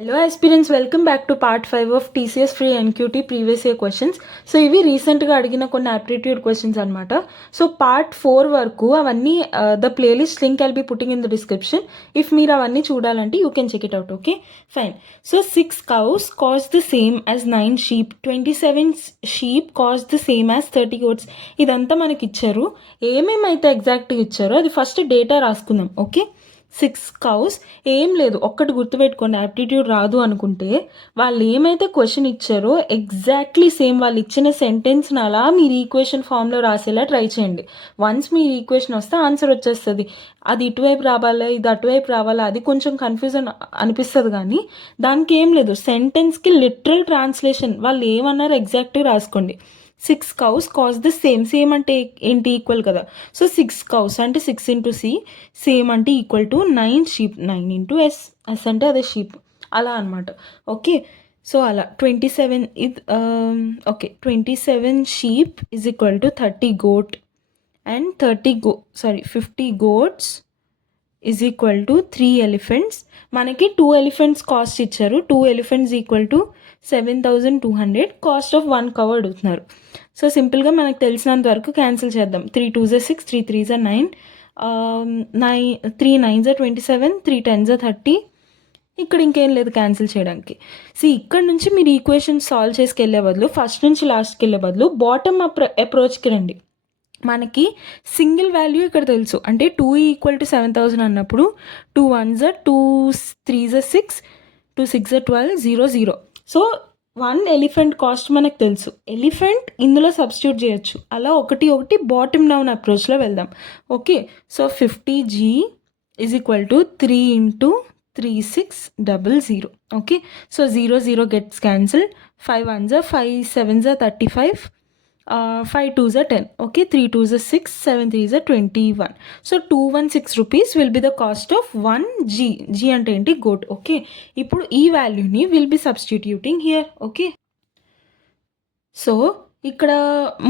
Hello aspirants, welcome back to part 5 of TCS Free NQT previous year questions. So ఇవి రీసెంట్గా అడిగిన కొన్ని aptitude questions అనమాట. So part 4 వరకు అవన్నీ the playlist link I'll be putting in the description. If మీరు అవన్నీ చూడాలంటే you can check it out. Okay fine. So 6 cows cost the same as 9 sheep, 27 sheep cost the same as 30 goats. ఇదంతా మనకి ఇచ్చారు. ఏమేమైతే ఎగ్జాక్ట్గా ఇచ్చారో అది ఫస్ట్ డేటా రాసుకుందాం. ఓకే 6 cows ఏం లేదు, ఒక్కటి గుర్తుపెట్టుకోండి. యాప్టిట్యూడ్ రాదు అనుకుంటే వాళ్ళు ఏమైతే క్వశ్చన్ ఇచ్చారో ఎగ్జాక్ట్లీ సేమ్ వాళ్ళు ఇచ్చిన సెంటెన్స్ని అలా మీరు ఈక్వేషన్ ఫామ్లో రాసేలా ట్రై చేయండి. వన్స్ మీరు ఈక్వేషన్ వస్తే ఆన్సర్ వచ్చేస్తుంది. అది ఇటువైపు రావాలా ఇది అటువైపు రావాలా అది కొంచెం కన్ఫ్యూజన్ అనిపిస్తుంది, కానీ దానికి ఏం లేదు. సెంటెన్స్కి లిటరల్ ట్రాన్స్లేషన్ వాళ్ళు ఏమన్నారో ఎగ్జాక్ట్గా రాసుకోండి. 6 cows కాస్ట్ ద సేమ్ అంటే ఏంటి, ఈక్వల్ కదా. సో 6 cows అంటే 6 ఇంటూ సి, సేమ్ అంటే equal to 9 sheep, 9 into s, s అంటే అదే షీప్, అలా అనమాట. ఓకే సో అలా 27 ఇది okay 27 sheep is equal to 30 goat and 50 goats is equal to 3 elephants. మనకి 2 elephants కాస్ట్ ఇచ్చారు. 2 elephants equal to 7,200. Cost of 1 cow అడుగుతున్నారు. సో సింపుల్గా మనకు తెలిసినంత వరకు క్యాన్సిల్ చేద్దాం. 3 2s 6, 3 3s 9, 3 9s 27, 3 10s 30. ఇక్కడ ఇంకేం లేదు క్యాన్సిల్ చేయడానికి. ఇక్కడ నుంచి మీరు ఈక్వేషన్ సాల్వ్ చేసుకెళ్లే బదులు, ఫస్ట్ నుంచి లాస్ట్కి వెళ్ళే బదులు బాటమ్ అప్రోచ్కి రండి. మనకి సింగిల్ వాల్యూ ఇక్కడ తెలుసు, అంటే 2 ఈక్వల్ టు 7,000 అన్నప్పుడు 2 1s 2 3s 6, 2 6 12, 0 0. So 1 elephant cost మనకు తెలుసు. ఎలిఫెంట్ ఇందులో సబ్స్టిట్యూట్ చేయొచ్చు. అలా ఒకటి ఒకటి బాటమ్ డౌన్ అప్రోచ్లో వెళ్దాం. Okay so 50g is equal to 3 into 3600. Okay so 0 0 gets cancel. 5 1s 5 7s 35, 5 2s 10. Okay 3 2s 6, 7 3s 21. So 216 rupees will be the cost of 1 g అంటే ఏంటి, goat. ఓకే ఇప్పుడు ఈ వాల్యూని will be substituting here. Okay so ఇక్కడ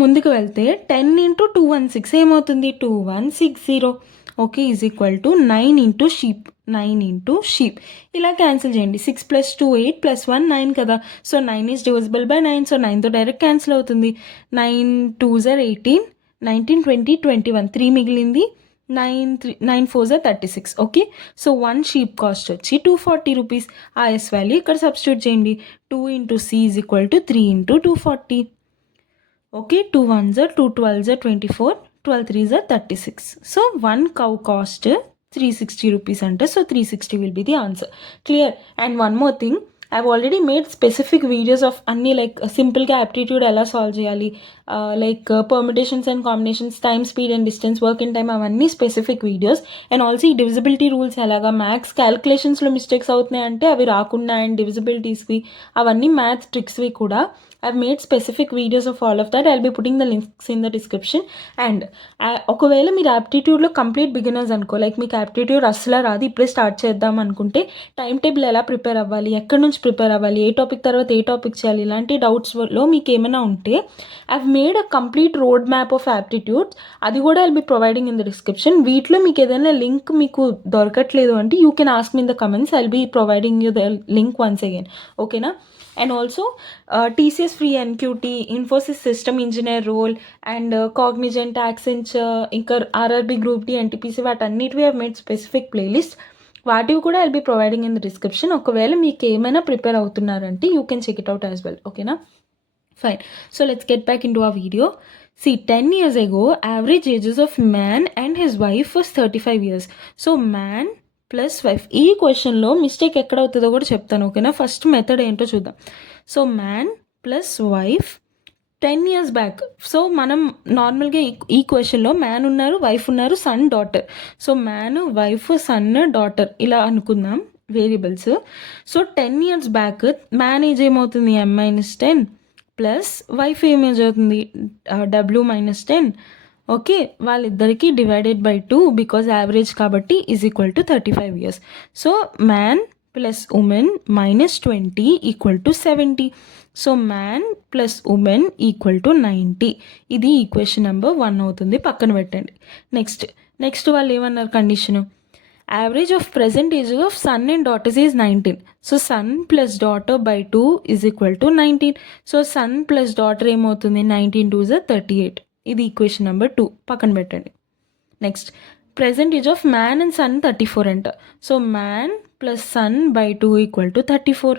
ముందుకు వెళ్తే 10 into 216 ఏమవుతుంది, 2160. Okay is equal to 9 into sheep, 9 into sheep. ఇలా క్యాన్సిల్ చేయండి. 6 + 2 8 + 1 9 కదా. So 9 is divisible by 9. So 9తో డైరెక్ట్ క్యాన్సిల్ అవుతుంది. 9 2s 18, 19 20 21, 3 మిగిలింది. 9 4s 36. Okay so 1 sheep cost వచ్చి 240 రూపీస్. ఆ ఎస్ వాల్యూ ఇక్కడ సబ్స్టిట్యూట్ చేయండి. 2 into c is equal to 3 into 240. Okay 2 1s 2 12s 24, 12 3s 36. So 1 cow cost 360 rupees అంటే, so 360 will be the answer. Clear? And one more thing, I've already made specific videos of అన్ని like సింపుల్గా aptitude ఎలా solve చేయాలి, like permutations and combinations, time speed and distance, work in time, అవన్నీ specific videos. And also ఈ divisibility rules ఎలాగా, maths క్యాల్కులేషన్స్లో mistakes అవుతున్నాయి అంటే అవి రాకుండా, అండ్ డివిజిబిలిటీస్వి అవన్నీ మ్యాథ్స్ ట్రిక్స్వి కూడా I've made specific videos of all of that. I'll be putting the links in the description. And ఒకవేళ మీరు యాప్టిట్యూడ్లో కంప్లీట్ బిగినర్స్ అనుకో, లైక్ మీకు యాప్టిట్యూడ్ అసలు రాదు, ఇప్పుడే స్టార్ట్ చేద్దాం అనుకుంటే టైం టేబుల్ ఎలా ప్రిపేర్ అవ్వాలి, ఎక్కడి నుంచి ప్రిపేర్ అవ్వాలి, ఏ టాపిక్ తర్వాత ఏ టాపిక్ చేయాలి, ఇలాంటి డౌట్స్లో మీకు ఏమైనా ఉంటే I've made a complete road map of aptitudes. అది కూడా I'll be providing in the description. వీటిలో మీకు ఏదైనా లింక్ మీకు దొరకట్లేదు అంటే you can ask me in the comments. I'll be providing you the link once again. ఓకేనా? And also TCS Free NQT, Infosys System Engineer role, and Cognizant, Accenture, ఇంకా RRB Group D, NTPC, వాటన్నిటివి have made specific playlist. వాటివి కూడా I'll be providing in the description. ఒకవేళ మీకు ఏమైనా prepare అవుతున్నారంటే you can check it out as well. ఓకేనా? Fine. So let's get back into our video. See, 10 years ago, average ages of man and his wife was 35 years. So man plus wife. ఈ క్వశ్చన్లో mistake ఎక్కడ అవుతుందో కూడా చెప్తాను. ఓకేనా? First method ఏంటో చూద్దాం. So man plus wife 10 years back. So మనం నార్మల్గా ఈ క్వశ్చన్లో మ్యాన్ ఉన్నారు, వైఫ్ ఉన్నారు, sun daughter. So man wife son daughter ఇలా అనుకుందాం variables. So 10 years back man age ఏమవుతుంది, M-10, ప్లస్ వైఫ్ ఏం ఏజ్ అవుతుంది, W-10. ఓకే వాళ్ళిద్దరికి డివైడెడ్ బై 2 బికాజ్ యావరేజ్ కాబట్టి is equal to 35 years. So man plus women -20 equal to 70. So man plus women equal to 90. ఇది equation number 1 అవుతుంది. పక్కన పెట్టండి. Next వాళ్ళు ఏమన్నారు condition, average of present ages of son and daughters is 19. So son plus daughter by 2 is equal to 19. So son plus daughter ఏమవుతుంది, 19 2 is 38. ఇది equation number 2 పక్కన పెట్టండి. Next present age of man and son 34 అంట. So man plus son by 2 equal to 34.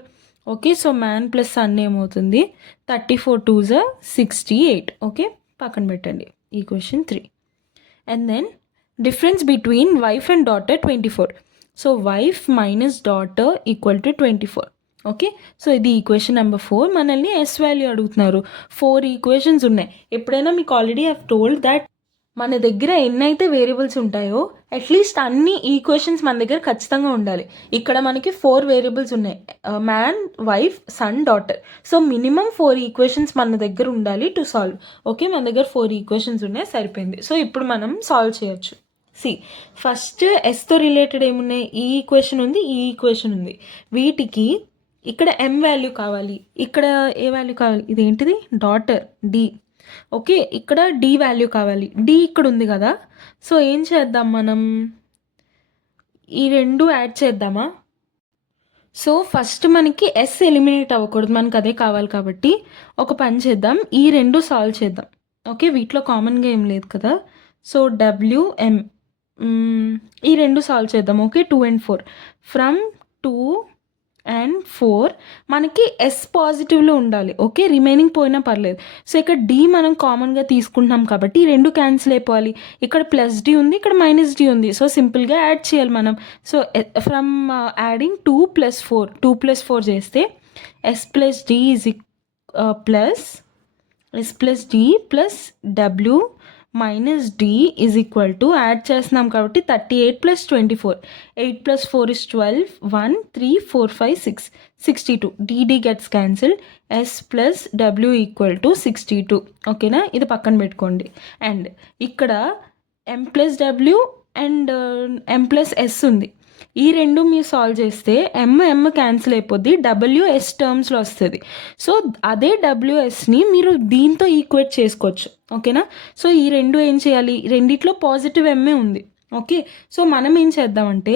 Okay, so man plus son ఏమవుతుంది, 34 2 is 68. Okay, పక్కన పెట్టండి equation 3. And then difference between wife and daughter 24. So wife minus daughter equal to 24. Okay, so ఇది equation number 4. మనల్ని S value అడుగుతున్నారు. 4 equations ఉన్నాయి. ఎప్పుడైనా మీకు already have told that మన దగ్గర ఎన్నైతే వేరియబుల్స్ ఉంటాయో అట్లీస్ట్ అన్ని ఈక్వేషన్స్ మన దగ్గర ఖచ్చితంగా ఉండాలి. ఇక్కడ మనకి 4 వేరియబుల్స్ ఉన్నాయి, man, wife, son, daughter. So minimum 4 equations మన దగ్గర ఉండాలి టు సాల్వ్. ఓకే, మన దగ్గర 4 ఈక్వేషన్స్ ఉన్నాయి, సరిపోయింది. సో ఇప్పుడు మనం సాల్వ్ చేయొచ్చు. ఫస్ట్ ఎస్తో రిలేటెడ్ ఏమున్నాయి, ఈ ఈక్వేషన్ ఉంది, ఈ ఈక్వేషన్ ఉంది. వీటికి ఇక్కడ ఎం వాల్యూ కావాలి, ఇక్కడ ఏ వాల్యూ కావాలి, ఇదేంటిది డాటర్ డి. ఓకే, ఇక్కడ డి వాల్యూ కావాలి, డి ఇక్కడ ఉంది కదా. సో ఏం చేద్దాం మనం, ఈ రెండు యాడ్ చేద్దామా. సో ఫస్ట్ మనకి ఎస్ ఎలిమినేట్ అవ్వకూడదు, మనకు అదే కావాలి కాబట్టి ఒక పని చేద్దాం, ఈ రెండు సాల్వ్ చేద్దాం. ఓకే, వీటిలో కామన్గా ఏం లేదు కదా. సో డబ్ల్యూఎం ఈ రెండు సాల్వ్ చేద్దాం. Okay, 2 and 4. ఫ్రమ్ 2 and 4 మనకి ఎస్ పాజిటివ్లో ఉండాలి. ఓకే, రిమైనింగ్ పోయినా పర్లేదు. సో ఇక్కడ డి మనం కామన్గా తీసుకుంటున్నాం కాబట్టి ఈ రెండు క్యాన్సిల్ అయిపోవాలి. ఇక్కడ ప్లస్ డి ఉంది, ఇక్కడ మైనస్ డి ఉంది. సో సింపుల్గా యాడ్ చేయాలి మనం. సో ఫ్రమ్ యాడింగ్ 2 + 4, 2 + 4 చేస్తే S plus D is plus S plus D plus W minus D is equal to, add చేస్తున్నాం కాబట్టి 38 + 24. 8 + 4 is 12. 1 3 4 5 6 62. D gets cancel. S plus డబ్ల్యూ ఈక్వల్ టు 62. ఓకేనా, ఇది పక్కన పెట్టుకోండి. అండ్ ఇక్కడ ఎం ప్లస్ డబ్ల్యూ అండ్ ఎం ప్లస్ ఎస్ ఉంది. ఈ రెండు మీరు సాల్వ్ చేస్తే ఎం క్యాన్సిల్ అయిపోద్ది, డబ్ల్యూఎస్ టర్మ్స్లో వస్తుంది. సో అదే డబ్ల్యూఎస్ని మీరు దీంతో ఈక్వేట్ చేసుకోవచ్చు. ఓకేనా, సో ఈ రెండు ఏం చేయాలి, రెండిట్లో పాజిటివ్ ఎంఏ ఉంది. ఓకే, సో మనం ఏం చేద్దామంటే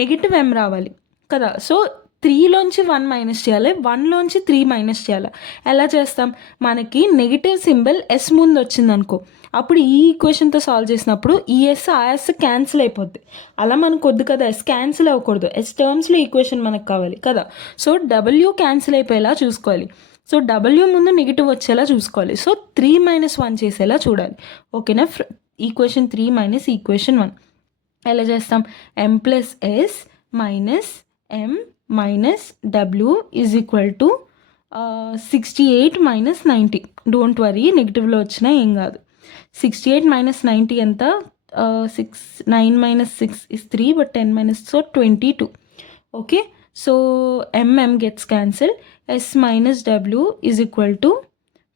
నెగిటివ్ ఎం రావాలి కదా. సో 3లోంచి 1 మైనస్ చేయాలి, 1లోంచి 3 మైనస్ చేయాలి. ఎలా చేస్తాం, మనకి నెగిటివ్ సింబల్ ఎస్ ముందు వచ్చింది అనుకో, అప్పుడు ఈ ఈక్వేషన్తో సాల్వ్ చేసినప్పుడు ఈ ఎస్ ఆ ఎస్ క్యాన్సిల్ అయిపోద్ది. అలా మనకు వద్దు కదా, ఎస్ క్యాన్సిల్ అవ్వకూడదు, ఎస్ టర్మ్స్లో ఈక్వేషన్ మనకు కావాలి కదా. సో డబ్ల్యూ క్యాన్సిల్ అయిపోయేలా చూసుకోవాలి. సో డబ్ల్యూ ముందు నెగిటివ్ వచ్చేలా చూసుకోవాలి. సో 3 - 1 చేసేలా చూడాలి. ఓకేనా, ఈక్వేషన్ 3 మైనస్ ఈక్వేషన్ 1 ఎలా చేస్తాం, m plus s minus m minus W is equal to 68 - 90. Don't worry, నెగిటివ్లో వచ్చినా ఏం కాదు. 68 - 90 ఎంత, 9 - 6 is 3, but 10 - so 22. Okay, so M M gets cancel. S minus W is equal to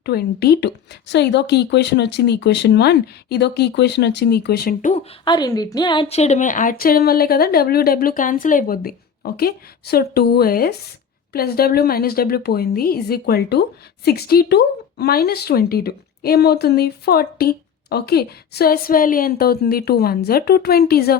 22. So ఇదొక ఈక్వేషన్ వచ్చింది, equation 1. ఇదొక ఈక్వేషన్ వచ్చింది, ఈక్వేషన్ 2. ఆ రెండింటిని యాడ్ చేయడం వల్లే కదా డబ్ల్యూ క్యాన్సిల్ అయిపోద్ది. Okay, so 2s plus W minus W పోయింది ఈజ్ ఈక్వల్ టు 62 - 22 ఏమవుతుంది, 40. ఓకే, సో ఎస్ వాల్యూ ఎంత అవుతుంది, 2 1s 2 20s.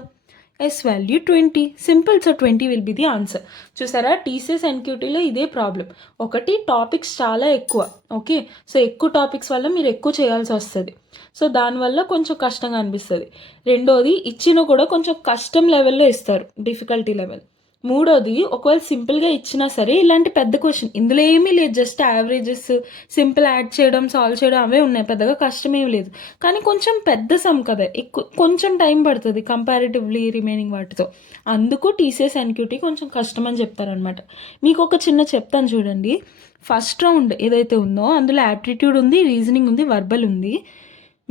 S value 20. Simple. So 20 will be the answer. చూసారా, టీసీఎస్ ఎన్క్యూటీలో ఇదే ప్రాబ్లం. ఒకటి, టాపిక్స్ చాలా ఎక్కువ. ఓకే, సో ఎక్కువ టాపిక్స్ వల్ల మీరు ఎక్కువ చేయాల్సి వస్తుంది. సో దానివల్ల కొంచెం కష్టంగా అనిపిస్తుంది. రెండోది, ఇచ్చిన కూడా కొంచెం కష్టం లెవెల్లో ఇస్తారు, డిఫికల్టీ లెవెల్. మూడోది, ఒకవేళ సింపుల్గా ఇచ్చినా సరే ఇలాంటి పెద్ద క్వశ్చన్ ఇందులో ఏమీ లేదు, జస్ట్ యావరేజెస్, సింపుల్ యాడ్ చేయడం, సాల్వ్ చేయడం అవే ఉన్నాయి, పెద్దగా కష్టమేమి లేదు. కానీ కొంచెం పెద్ద సమ్ కదా, కొంచెం టైం పడుతుంది కంపారిటివ్లీ రిమైనింగ్ వాటితో. అందుకు టీసీఎస్ ఎన్క్యూటీ కొంచెం కష్టం అని చెప్తారనమాట. మీకు ఒక చిన్న చెప్తాను చూడండి. ఫస్ట్ రౌండ్ ఏదైతే ఉందో అందులో యాప్టిట్యూడ్ ఉంది, రీజనింగ్ ఉంది, వర్బల్ ఉంది.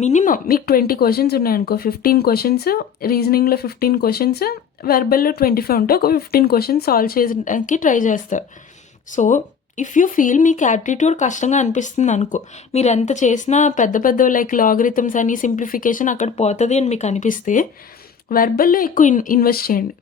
మినిమం మీకు 20 క్వశ్చన్స్ ఉన్నాయనుకో, 15 క్వశ్చన్స్ రీజనింగ్లో, 15 క్వశ్చన్స్ వెర్బల్లో 25 ఉంటే ఒక 15 క్వశ్చన్స్ సాల్వ్ చేయడానికి ట్రై చేస్తారు. సో ఇఫ్ యూ ఫీల్ మీకు యాప్టిట్యూడ్ కష్టంగా అనిపిస్తుంది అనుకో, మీరు ఎంత చేసినా పెద్ద లైక్ లాగరిథమ్స్ అని సింప్లిఫికేషన్ అక్కడ పోతుంది అని మీకు అనిపిస్తే వెర్బల్లో ఎక్కువ ఇన్వెస్ట్ చేయండి.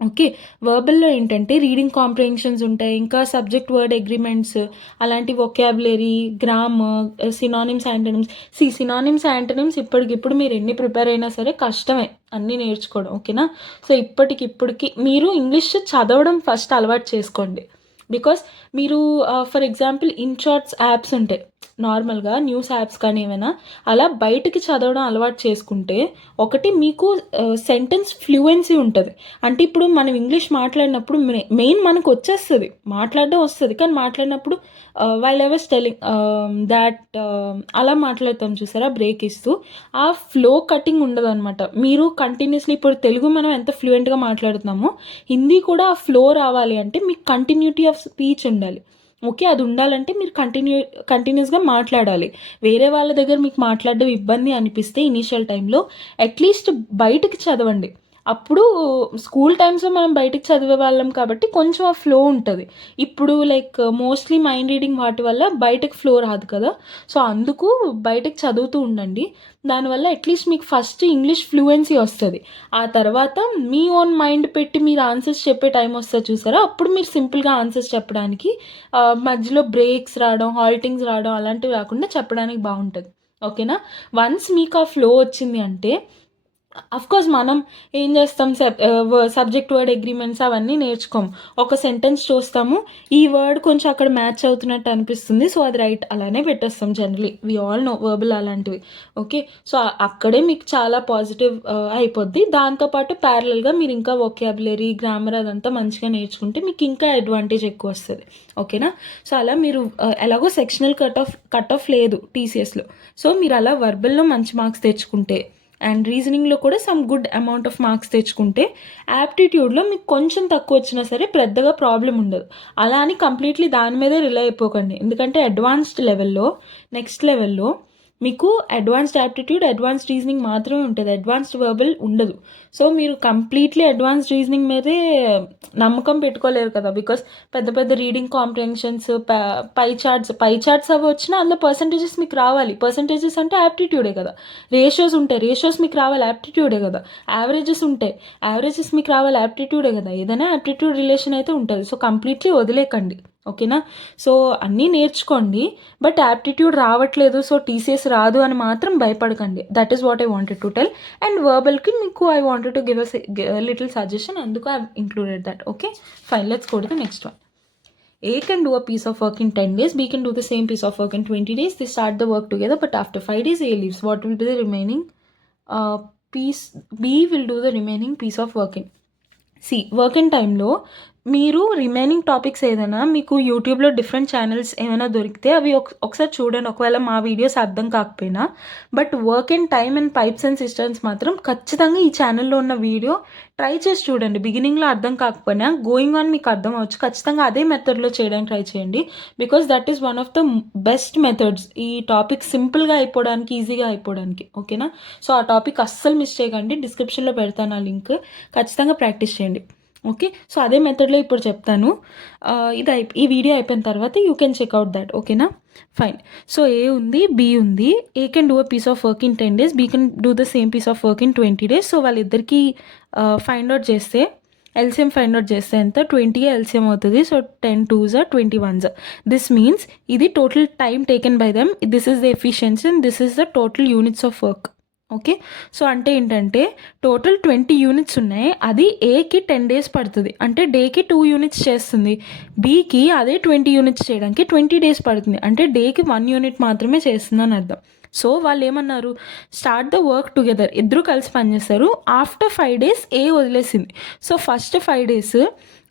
ఓకే. వర్బల్‌లో ఏంటంటే రీడింగ్ కాంప్రిహెన్షన్స్ ఉంటాయి. ఇంకా సబ్జెక్ట్ వర్డ్ అగ్రీమెంట్స్, అలాంటి vocabulary, grammar, synonyms, antonyms. Synonyms, antonyms ఇప్పటికిప్పుడు మీరు ఎన్ని ప్రిపేర్ అయినా సరే కష్టమే అన్నీ నేర్చుకోవడం. ఓకేనా? సో, ఇప్పటికిప్పటికి మీరు ఇంగ్లీష్ చదవడం ఫస్ట్ అలవాటు చేసుకోండి. బికాస్ మీరు ఫర్ ఎగ్జాంపుల్ ఇన్‌షార్ట్స్ యాప్స్ ఉంటాయి. నార్మల్‌గా న్యూస్ యాప్స్ కానీ ఏమైనా అలా బయటికి చదవడం అలవాటు చేసుకుంటే ఒకటి మీకు సెంటెన్స్ ఫ్లూయెన్సీ ఉంటది. అంటే ఇప్పుడు మనం ఇంగ్లీష్ మాట్లాడినప్పుడు మెయిన్ మనకు వచ్చేస్తది. మాట్లాడడం వస్తది. కానీ మాట్లాడినప్పుడు while I was telling thought అలా మాట్లాడతాం చూసారా బ్రేక్ ఇస్తూ. ఆ ఫ్లో కటింగ్ ఉండదనమాట. మీరు కంటిన్యూస్‌లీ ఇప్పుడు తెలుగు మనం ఎంత ఫ్లూయెంట్‌గా మాట్లాడుతున్నామో హిందీ కూడా ఆ ఫ్లో రావాలి అంటే మీకు కంటిన్యూటీ ఆఫ్ స్పీచ్ ఉండాలి. ఓకే. అది ఉండాలంటే మీరు కంటిన్యూస్‌గా మాట్లాడాలి. వేరే వాళ్ళ దగ్గర మీకు మాట్లాడడం ఇబ్బంది అనిపిస్తే ఇనీషియల్ టైమ్‌లో అట్‌లీస్ట్ బయటకి చదవండి. అప్పుడు స్కూల్ టైమ్స్‌లో మనం బయటికి చదివేవాళ్ళం కాబట్టి కొంచెం ఆ ఫ్లో ఉంటది. ఇప్పుడు లైక్ మోస్ట్‌లీ మైండ్ రీడింగ్ వాటి వల్ల బయటకి ఫ్లో రాదు కదా! సో, అందుకు బయటకి చదువుతూ ఉండండి. దానివల్ల అట్‌లీస్ట్ మీకు ఫస్ట్ ఇంగ్లీష్ ఫ్లూయెన్సీ వస్తది. ఆ తర్వాత మీ ఓన్ మైండ్ పెట్టి మీరు ఆన్సర్స్ చెప్పే టైం వస్తది చూసారా? అప్పుడు మీరు సింపుల్‌గా ఆన్సర్స్ చెప్పడానికి మధ్యలో బ్రేక్స్ రావడం, హాల్టింగ్స్ రావడం అలాంటివి రాకుండా చెప్పడానికి బావుంటది. ఓకేనా? వన్స్ మీకు ఆ ఫ్లో వచ్చింది అంటే అఫ్‌కోర్స్ మనం ఏం చేస్తాం సబ్జెక్ట్ వర్డ్ అగ్రీమెంట్స్ అవన్నీ నేర్చుకోము. ఒక సెంటెన్స్ చూస్తాము. ఈ వర్డ్ కొంచెం అక్కడ మ్యాచ్ అవుతున్నట్టు అనిపిస్తుంది. సో, అది రైట్ అలానే పెట్టేస్తాం generally. We all know verbal అలాంటివి. ఓకే. సో, అక్కడే మీకు చాలా పాజిటివ్ అయిపోద్ది. దాంతో పాటు ప్యారలల్‌గా మీరు ఇంకా వొకాబులరీ, గ్రామర్ అదంతా మంచిగా నేర్చుకుంటే మీకు ఇంకా అడ్వాంటేజ్ ఎక్కువొస్తది. ఓకేనా? సో, అలా మీరు ఎలాగో సెక్షనల్ కట్ ఆఫ్ లేదు టీసీఎస్‌లో. సో, మీరు అలా వర్బల్‌లో మంచి మార్క్స్ తెచ్చుకుంటే అండ్ రీజనింగ్‌లో కూడా some good amount of marks తెచ్చుకుంటే, యాప్టిట్యూడ్‌లో మీకు కొంచెం తక్కువొచ్చినా సరే పెద్దగా ప్రాబ్లమ్ ఉండదు. అలా అని కంప్లీట్‌లీ దాని మీదే రిలై అయిపోకండి. ఎందుకంటే అడ్వాన్స్డ్ లెవెల్‌లో, నెక్స్ట్ లెవెల్‌లో మీకు అడ్వాన్స్డ్ యాప్టిట్యూడ్, అడ్వాన్స్డ్ రీజనింగ్ మాత్రమే ఉంటది. అడ్వాన్స్డ్ వెర్బల్ ఉండదు. సో, మీరు కంప్లీట్‌లీ అడ్వాన్స్డ్ రీజనింగ్ మీదే నమ్మకం పెట్టుకోలేరు కదా! బికాస్ పెద్ద పెద్ద రీడింగ్ కాంప్రిహెన్షన్స్, పై చార్ట్స్ అవి వచ్చినా అందులో పర్సెంటేజెస్ మీకు రావాలి. పర్సెంటేజెస్ అంటే యాప్టిట్యూడే కదా! రేషియోస్ ఉంటాయి. రేషియోస్ మీకు రావాలి యాప్టిట్యూడే కదా! యావరేజెస్ ఉంటాయి. యావరేజెస్ మీకు రావాలి యాప్టిట్యూడే కదా! ఏదైనా యాప్టిట్యూడ్ రిలేషన్ అయితే ఉంటది. సో, కంప్లీట్‌లీ వదిలేయకండి. ఓకేనా? సో, అన్నీ నేర్చుకోండి. బట్ యాప్టిట్యూడ్ రావట్లేదు. సో, టీసీఎస్ రాదు అని మాత్రం భయపడకండి. That is what I wanted to tell. And వర్బల్‌కి మీకు I wanted to give little suggestion. అందుకు I have included that. Okay? Fine. Let's go to the next one. A can do a piece of work in 10 days. B can do the same piece of work in 20 days. They start the work together, but after 5 days, A leaves. What will be the remaining piece? B will do the remaining piece of work in. Working టైంలో మీరు remaining topics ఏదైనా మీకు యూట్యూబ్లో different channels ఏమైనా దొరికితే అవి ఒకసారి చూడండి. ఒకవేళ మా వీడియోస్ అర్థం కాకపోయినా. But work in time and pipes and systems మాత్రం ఖచ్చితంగా ఈ ఛానల్లో ఉన్న వీడియో ట్రై చేసి చూడండి. బిగినింగ్లో అర్థం కాకపోయినా గోయింగ్ ఆన్ మీకు అర్థం అవ్వచ్చు. ఖచ్చితంగా అదే మెథడ్లో చేయడానికి ట్రై చేయండి. Because that is one of the best methods ఈ టాపిక్ సింపుల్గా అయిపోవడానికి, ఈజీగా అయిపోవడానికి. ఓకేనా? సో, ఆ టాపిక్ అస్సలు మిస్ చేయకండి. డిస్క్రిప్షన్లో పెడతాను ఆ లింక్. ఖచ్చితంగా ప్రాక్టీస్ చేయండి. ఓకే. సో, అదే మెథడ్లో ఇప్పుడు చెప్తాను. ఈ వీడియో అయిపోయిన తర్వాత యూ కెన్ చెక్అవుట్ దట్. ఓకేనా? ఫైన్. సో, ఏ ఉంది, బి ఉంది. A can do a piece of work in 10 days. B can do the same piece of work in 20 days. So, వాళ్ళిద్దరికీ ఫైండ్ అవుట్ చేస్తే LCM find out చేస్తే ఎంత 20 LCM అవుతుంది. So, 10 2s are 21s. This means ఇది total time taken by them. This is the efficiency and this is the total units of work. Okay. So, అంటే ఏంటంటే total 20 units ఉన్నాయి. అది ఏకి 10 days పడుతుంది. అంటే డేకి 2 యూనిట్స్ చేస్తుంది. బీకి అదే 20 యూనిట్స్ చేయడానికి 20 days పడుతుంది. అంటే డేకి 1 యూనిట్ మాత్రమే చేస్తుందని అర్థం. సో, వాళ్ళు ఏమన్నారు, స్టార్ట్ ద వర్క్ టుగెదర్. ఇద్దరు కలిసి పనిచేస్తారు. ఆఫ్టర్ 5 days ఏ వదిలేసింది. సో, ఫస్ట్ 5 days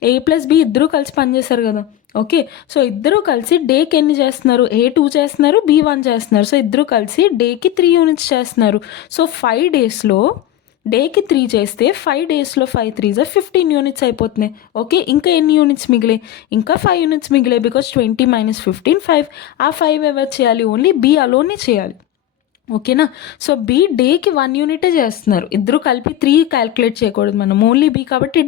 ఏ ప్లస్ బి ఇద్దరు కలిసి పనిచేస్తారు కదా! ఓకే. సో, ఇద్దరు కలిసి డేకి ఎన్ని చేస్తున్నారు? ఏ 2 చేస్తున్నారు, బి 1 చేస్తున్నారు. సో, ఇద్దరు కలిసి డేకి 3 యూనిట్స్ చేస్తున్నారు. సో, 5 daysలో డేకి 3 చేస్తే 5 daysలో 5 3s 15 యూనిట్స్ అయిపోతున్నాయి. ఓకే. ఇంకా ఎన్ని యూనిట్స్ మిగిలాయి? ఇంకా 5 యూనిట్స్ మిగిలాయి. బికాస్ 20 - 15 5. ఆ 5 ఎవరు చేయాలి? ఓన్లీ బి అలోనే చేయాలి. ఓకేనా? సో, బి డేకి 1 యూనిటే చేస్తున్నారు. ఇద్దరు కలిపి 3 క్యాలిక్యులేట్ చేయకూడదు మనం. ఓన్లీ బి కాబట్టి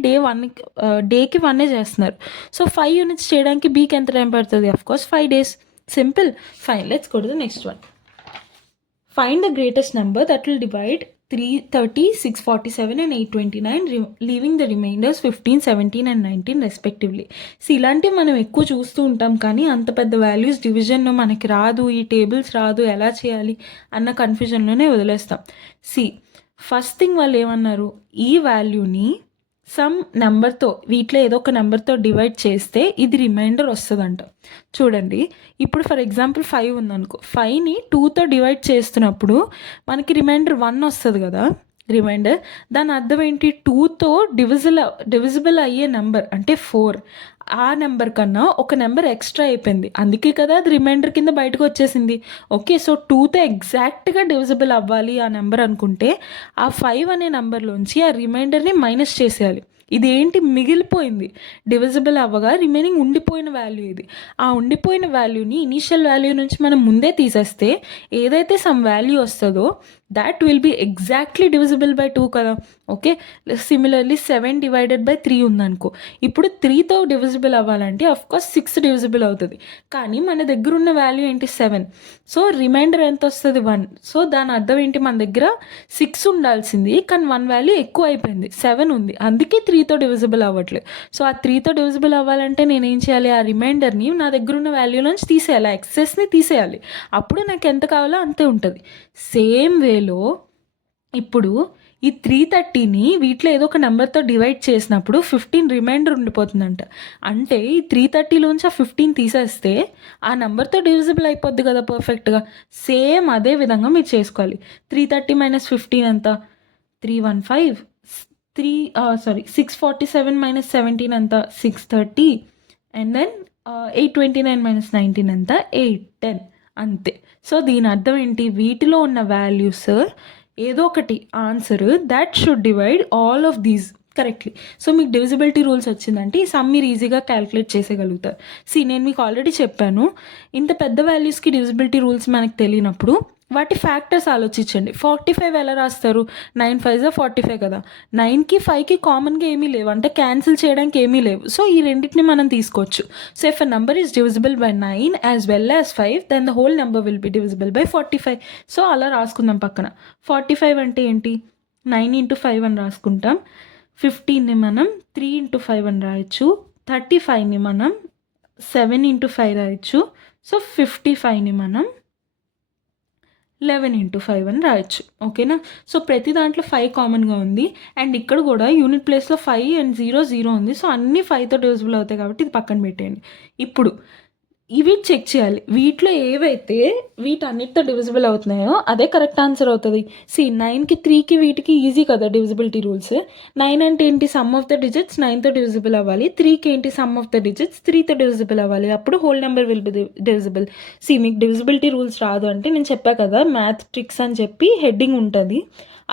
డేకి 1 చేస్తున్నారు. సో, 5 యూనిట్స్ చేయడానికి బీకి ఎంత టైం పడుతుంది? Of course 5 days. Simple. Fine. Let's go to the next one. Find the greatest number that will divide 330, 647 and 829, leaving the remainders 15, 17 and 19 respectively. So ఇలాంటివి మనం ఎక్కువ చూస్తూ ఉంటాం, కానీ అంత పెద్ద వాల్యూస్ డివిజన్ మనకి రాదు, ఈ టేబుల్స్ రాదు, ఎలా చేయాలి అన్న కన్ఫ్యూజన్లోనే వదిలేస్తాం. ఫస్ట్ థింగ్ వాళ్ళు ఏమన్నారు, ఈ వాల్యూని సమ్ నెంబర్తో, వీటిలో ఏదో ఒక నెంబర్తో డివైడ్ చేస్తే ఇది రిమైండర్ వస్తుందంట. చూడండి, ఇప్పుడు ఫర్ ఎగ్జాంపుల్ 5 ఉందనుకో, 5ని 2తో డివైడ్ చేస్తున్నప్పుడు మనకి రిమైండర్ 1 వస్తుంది కదా రిమైండర్. దాని అర్థం ఏంటి, 2తో డివిజిబుల్ అయ్యే నెంబర్ అంటే 4, ఆ నెంబర్ కన్నా ఒక నెంబర్ ఎక్స్ట్రా అయిపోయింది, అందుకే కదా అది రిమైండర్ కింద బయటకు వచ్చేసింది. ఓకే, సో 2తో ఎగ్జాక్ట్గా డివిజిబుల్ అవ్వాలి ఆ నెంబర్ అనుకుంటే ఆ 5 అనే నెంబర్లోంచి ఆ రిమైండర్ని మైనస్ చేసేయాలి. ఇదేంటి, మిగిలిపోయింది, డివిజిబుల్ అవ్వగా రిమైనింగ్ ఉండిపోయిన వాల్యూ ఇది. ఆ ఉండిపోయిన వాల్యూని ఇనీషియల్ వాల్యూ నుంచి మనం ముందే తీసేస్తే ఏదైతే సమ్ వాల్యూ వస్తుందో that will be exactly divisible by 2 కదా. ఓకే, సిమిలర్లీ 7 డివైడెడ్ బై 3 ఉందనుకో, ఇప్పుడు 3తో డివిజిబుల్ అవ్వాలంటే అఫ్కోర్స్ 6 డివిజిబుల్ అవుతుంది, కానీ మన దగ్గర ఉన్న వాల్యూ ఏంటి 7. సో రిమైండర్ ఎంత వస్తుంది 1. సో దాని అర్థం ఏంటి, మన దగ్గర 6 ఉండాల్సింది కానీ 1 వాల్యూ ఎక్కువ అయిపోయింది, 7 ఉంది, అందుకే 3తో డివిజిబుల్ అవ్వట్లేదు. సో ఆ 3తో డివిజిబుల్ అవ్వాలంటే నేనేం చేయాలి, ఆ రిమైండర్ని నా దగ్గర ఉన్న వాల్యూ నుంచి తీసేయాలి, ఎక్సెస్ని తీసేయాలి, అప్పుడు నాకు ఎంత కావాలో అంతే ఉంటుంది. సేమ్ వేలో ఇప్పుడు ఈ 330ని వీటిలో ఏదో ఒక నెంబర్తో డివైడ్ చేసినప్పుడు 15 రిమైండర్ ఉండిపోతుందంట. అంటే ఈ 330లోంచి ఆ 15 తీసేస్తే ఆ నెంబర్తో డివిజిబుల్ అయిపోద్ది కదా పర్ఫెక్ట్గా. సేమ్ అదే విధంగా మీరు చేసుకోవాలి. 330 - 15 ఎంత, 315. 647 - 17 ఎంత, 630. అండ్ దెన్ 829 - 19 ఎంత, 810. అంతే. సో దీని అర్థం ఏంటి, వీటిలో ఉన్న వాల్యూస్ ఏదో ఒకటి answer that should divide all of these correctly. So మీకు డివిజిబిలిటీ రూల్స్ వచ్చిందంటే ఈ సమ్ మీరు ఈజీగా క్యాలిక్యులేట్ చేసేయగలుగుతారు. నేను మీకు ఆల్రెడీ చెప్పాను, ఇంత పెద్ద వాల్యూస్కి డివిజిబిలిటీ రూల్స్ మనకు తెలియనప్పుడు వాటి ఫ్యాక్టర్స్ ఆలోచించండి. 45 ఎలా రాస్తారు, 9 5 45 కదా. 9కి 5కి కామన్గా ఏమీ లేవు, అంటే క్యాన్సిల్ చేయడానికి ఏమీ లేవు. సో ఈ రెండింటిని మనం తీసుకోవచ్చు. So if a number is divisible by 9 as well as 5 then the whole number will be divisible by 45. So అలా రాసుకుందాం పక్కన. 45 అంటే ఏంటి, 9 × 5 అని రాసుకుంటాం. 15ని మనం 3 × 5 అని రాయొచ్చు. 35ని మనం 7 × 5 రాయొచ్చు. సో 55ని మనం 11 × 5 అని రాయొచ్చు. ఓకేనా. సో ప్రతి దాంట్లో 5 కామన్గా ఉంది, అండ్ ఇక్కడ కూడా యూనిట్ ప్లేస్లో 5 and 0 0 ఉంది. సో అన్నీ 5తో డివిజిబుల్ అవుతాయి కాబట్టి ఇది పక్కన పెట్టేయండి. ఇప్పుడు ఇవి చెక్ చేయాలి, వీటిలో ఏవైతే వీటన్నిటితో డివిజిబుల్ అవుతున్నాయో అదే కరెక్ట్ ఆన్సర్ అవుతుంది. 9కి 3కి వీటికి ఈజీ కదా డివిజిబిలిటీ రూల్స్. 9 అంటే ఏంటి, సమ్ ఆఫ్ ద డిజిట్స్ 9తో డివిజిబుల్ అవ్వాలి. 3కి ఏంటి, సమ్ ఆఫ్ ద డిజిట్స్ 3తో డివిజిబుల్ అవ్వాలి, అప్పుడు whole number will be divisible. మీకు డివిజిబిలిటీ రూల్స్ రాదు అంటే నేను చెప్పా కదా మ్యాథ్ ట్రిక్స్ అని చెప్పి హెడ్డింగ్ ఉంటుంది,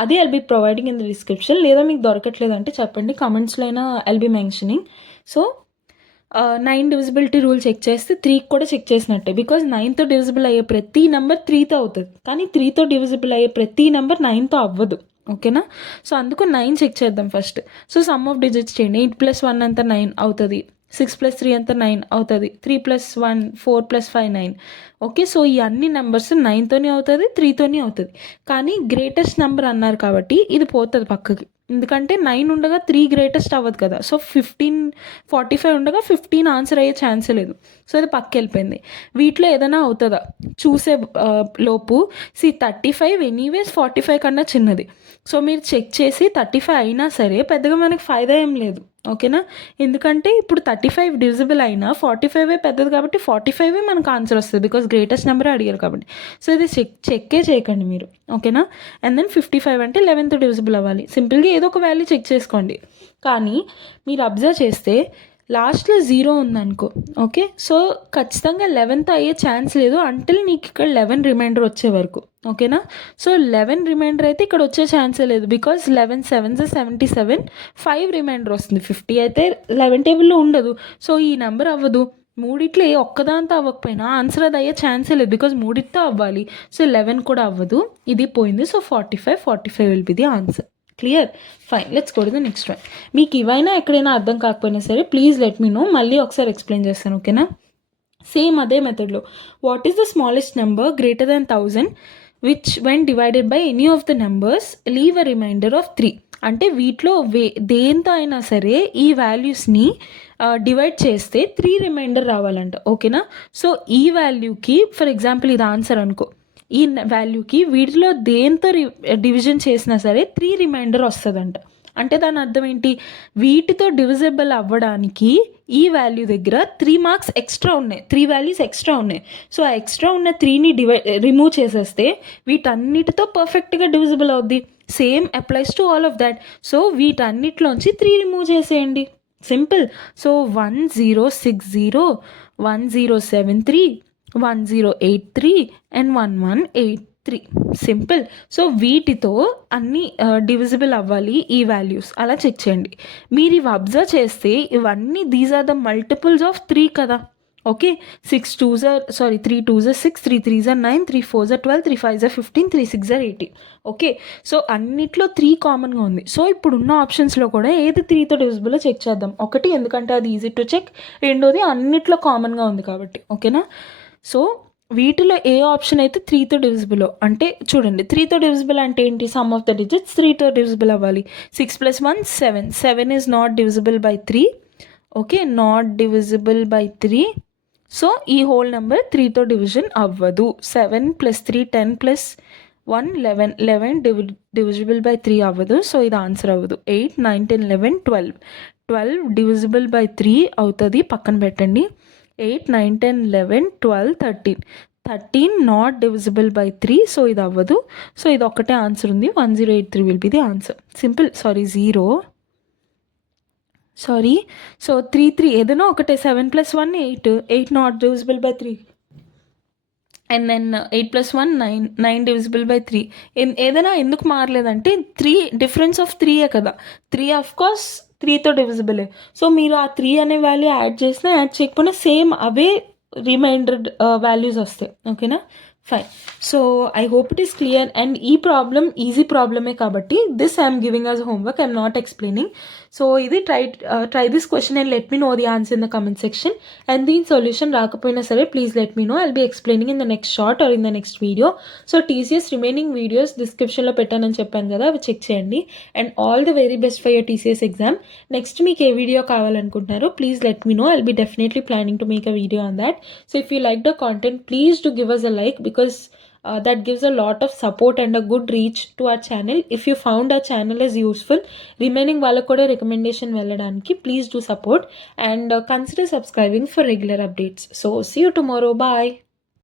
అది I'll be providing in the description. లేదా మీకు దొరకట్లేదు అంటే చెప్పండి, కమెంట్స్లో అయినా I'll be mentioning. So 9 divisibility rule check చేస్తే 3కి కూడా చెక్ చేసినట్టే, బికాజ్ 9తో డివిజిబుల్ అయ్యే ప్రతి నెంబర్ 3తో అవుతుంది, కానీ 3తో డివిజిబుల్ అయ్యే ప్రతి నెంబర్ 9తో అవ్వదు. ఓకేనా. సో అందుకు 9 చెక్ చేద్దాం first. So some of digits చేయండి. 8 + 1 అంతా 9 అవుతుంది, 6 + 3 అంతా 9 అవుతుంది, 3 + 1 4 + 5 9. ఓకే, సో ఈ అన్ని నెంబర్స్ 9తోనే అవుతుంది, 3తోనే అవుతుంది. కానీ గ్రేటెస్ట్ నెంబర్ అన్నారు కాబట్టి ఇది పోతుంది పక్కకి, ఎందుకంటే 9 ఉండగా 3 గ్రేటెస్ట్ అవ్వదు కదా. సో 45 ఉండగా 15 ఆన్సర్ అయ్యే ఛాన్సే లేదు. సో అది పక్క వెళ్ళిపోయింది. వీటిలో ఏదైనా అవుతుందా చూసే లోపు 35 ఎనీవేస్ 45 కన్నా చిన్నది. సో మీరు చెక్ చేసి 35 అయినా సరే పెద్దగా మనకి ఫైదా ఏం లేదు. ఓకేనా, ఎందుకంటే ఇప్పుడు 35 డివిజిబుల్ అయినా 45 పెద్దది కాబట్టి 45 మనకు ఆన్సర్ వస్తుంది, బికాస్ గ్రేటెస్ట్ నెంబరే అడిగారు కాబట్టి. సో ఇది చెక్కే చేయకండి మీరు. ఓకేనా. అండ్ దెన్ 55 అంటే 11తో డివిజిబుల్ అవ్వాలి. సింపుల్గా ఏదో ఒక వాల్యూ చెక్ చేసుకోండి. కానీ మీరు అబ్జర్వ్ చేస్తే లాస్ట్లో 0 ఉందనుకో, ఓకే, సో ఖచ్చితంగా 11తో అయ్యే ఛాన్స్ లేదు అంటిల్ నీకు ఇక్కడ 11 రిమైండర్ వచ్చే వరకు. ఓకేనా. సో 11 రిమైండర్ అయితే ఇక్కడ వచ్చే ఛాన్సే లేదు, బికాజ్ 11 7s 77, 5 రిమైండర్ వస్తుంది. 50 అయితే 11 టేబుల్లో ఉండదు. సో ఈ నెంబర్ అవ్వదు. మూడిట్లో ఏ ఒక్కదాంతో అవ్వకపోయినా ఆన్సర్ అది అయ్యే ఛాన్సే లేదు, బికాజ్ మూడితో అవ్వాలి. సో 11 కూడా అవ్వదు, ఇది పోయింది. So 45 will be the answer. Clear, fine. Let's go to the next one. మీకు ఇవైనా ఎక్కడైనా అర్థం కాకపోయినా సరే ప్లీజ్ లెట్ మీ నో, మళ్ళీ ఒకసారి ఎక్స్ప్లెయిన్ చేస్తాను. ఓకేనా. సేమ్ అదే మెథడ్లో what is the smallest number greater than 1000 which when divided by any of the numbers leave a remainder of 3. అంటే వీటిలో దేంతో అయినా సరే ఈ వాల్యూస్ని డివైడ్ చేస్తే 3 రిమైండర్ రావాలంట. ఓకేనా? సో ఈ వాల్యూకి ఫర్ ఎగ్జాంపుల్ ఇది ఆన్సర్ అనుకో, ఈ వాల్యూకి వీటిలో దేంతో డివిజన్ చేసినా సరే 3 రిమైండర్ వస్తుందంట. అంటే దాని అర్థం ఏంటి, వీటితో డివిజిబుల్ అవ్వడానికి ఈ వాల్యూ దగ్గర 3 మార్క్స్ ఎక్స్ట్రా ఉన్నాయి, 3 వాల్యూస్ ఎక్స్ట్రా ఉన్నాయి. సో ఆ ఎక్స్ట్రా ఉన్న 3ని రిమూవ్ చేసేస్తే వీటన్నిటితో పర్ఫెక్ట్గా డివిజిబుల్ అవుద్ది. Same applies to all of that. So వీటన్నిటిలోంచి 3 రిమూవ్ చేసేయండి, simple. So 1060, 1073, 1083 and 1183, simple. So వీటితో అన్నీ డివిజిబుల్ అవ్వాలి ఈ వాల్యూస్, అలా చెక్ చేయండి. మీరు ఇవి అబ్జర్వ్ చేస్తే ఇవన్నీ these are the multiples of 3 కదా. Okay, 3 2s are 6, 3 3s are 9, 3 4s are 12, 3 5s are 15, 3 6s are 18. Okay, so అన్నిట్లో 3 కామన్గా ఉంది. సో ఇప్పుడున్న ఆప్షన్స్లో కూడా ఏది 3తో డివిజిబుల్లో చెక్ చేద్దాం. ఒకటి, ఎందుకంటే అది ఈజీ టు చెక్. రెండోది అన్నిట్లో కామన్గా ఉంది కాబట్టి. ఓకేనా? సో వీటిలో ఏ ఆప్షన్ అయితే 3తో డివిజిబుల్ అంటే చూడండి, 3తో డివిజిబుల్ అంటే ఏంటి, సమ్ ఆఫ్ ద డిజిట్స్ 3తో డివిజిబుల్ అవ్వాలి. 6 + 1 7, 7 is not divisible by 3. Okay, not divisible by 3. So ఈ హోల్ నెంబర్ 3తో డివిజన్ అవ్వదు. 7 + 3 10 + 1 11, 11 డివిజిబుల్ బై 3 అవ్వదు. సో ఇది ఆన్సర్ అవ్వదు. 8 9 10 11 12, 12 డివిజిబుల్ బై 3 అవుతుంది, పక్కన పెట్టండి. 8 9 10 11 12 13, 13 నాట్ డివిజిబుల్ బై 3. సో ఇది అవ్వదు. సో ఇది ఒక్కటే ఆన్సర్ ఉంది. 1083 will be the answer, simple. So 3 3 ఏదైనా ఒకటే. 7 + 1 8, 8 not divisible by 3. And then 8 + 1 9, 9 divisible by 3. ఏదైనా ఎందుకు మారలేదంటే 3 డిఫరెన్స్ ఆఫ్ 3ఏ కదా. 3 ఆఫ్ కోర్స్ 3తో డివిజిబులే. సో మీరు ఆ 3 అనే వాల్యూ యాడ్ చేసినా యాడ్ చేయకపోయినా సేమ్ అవే రిమైండర్ వాల్యూస్ వస్తాయి. ఓకేనా? Fine. So I hope it is clear. And ఈ ప్రాబ్లం ఈజీ ప్రాబ్లమే కాబట్టి this I'm giving as homework, I'm not explaining. So ఇది try this question and let me know the answer in the comment section. And దీని solution రాకపోయినా సరే please let me know, I'll be explaining in the next short or in the next video. So TCS remaining videos డిస్క్రిప్షన్లో పెట్టానని చెప్పాను కదా, అవి check చేయండి. And all the very best for your TCS exam. Next మీకు ఏ video కావాలనుకుంటున్నారో please let me know, I'll be definitely planning to make a video on that. So if you like the content please do give us a like, because that gives a lot of support and a good reach to our channel. If you found our channel as useful, remaining వాళ్ళకు కూడా recommendation వెళ్ళడానికి please do support and consider subscribing for regular updates. So see you tomorrow. Bye.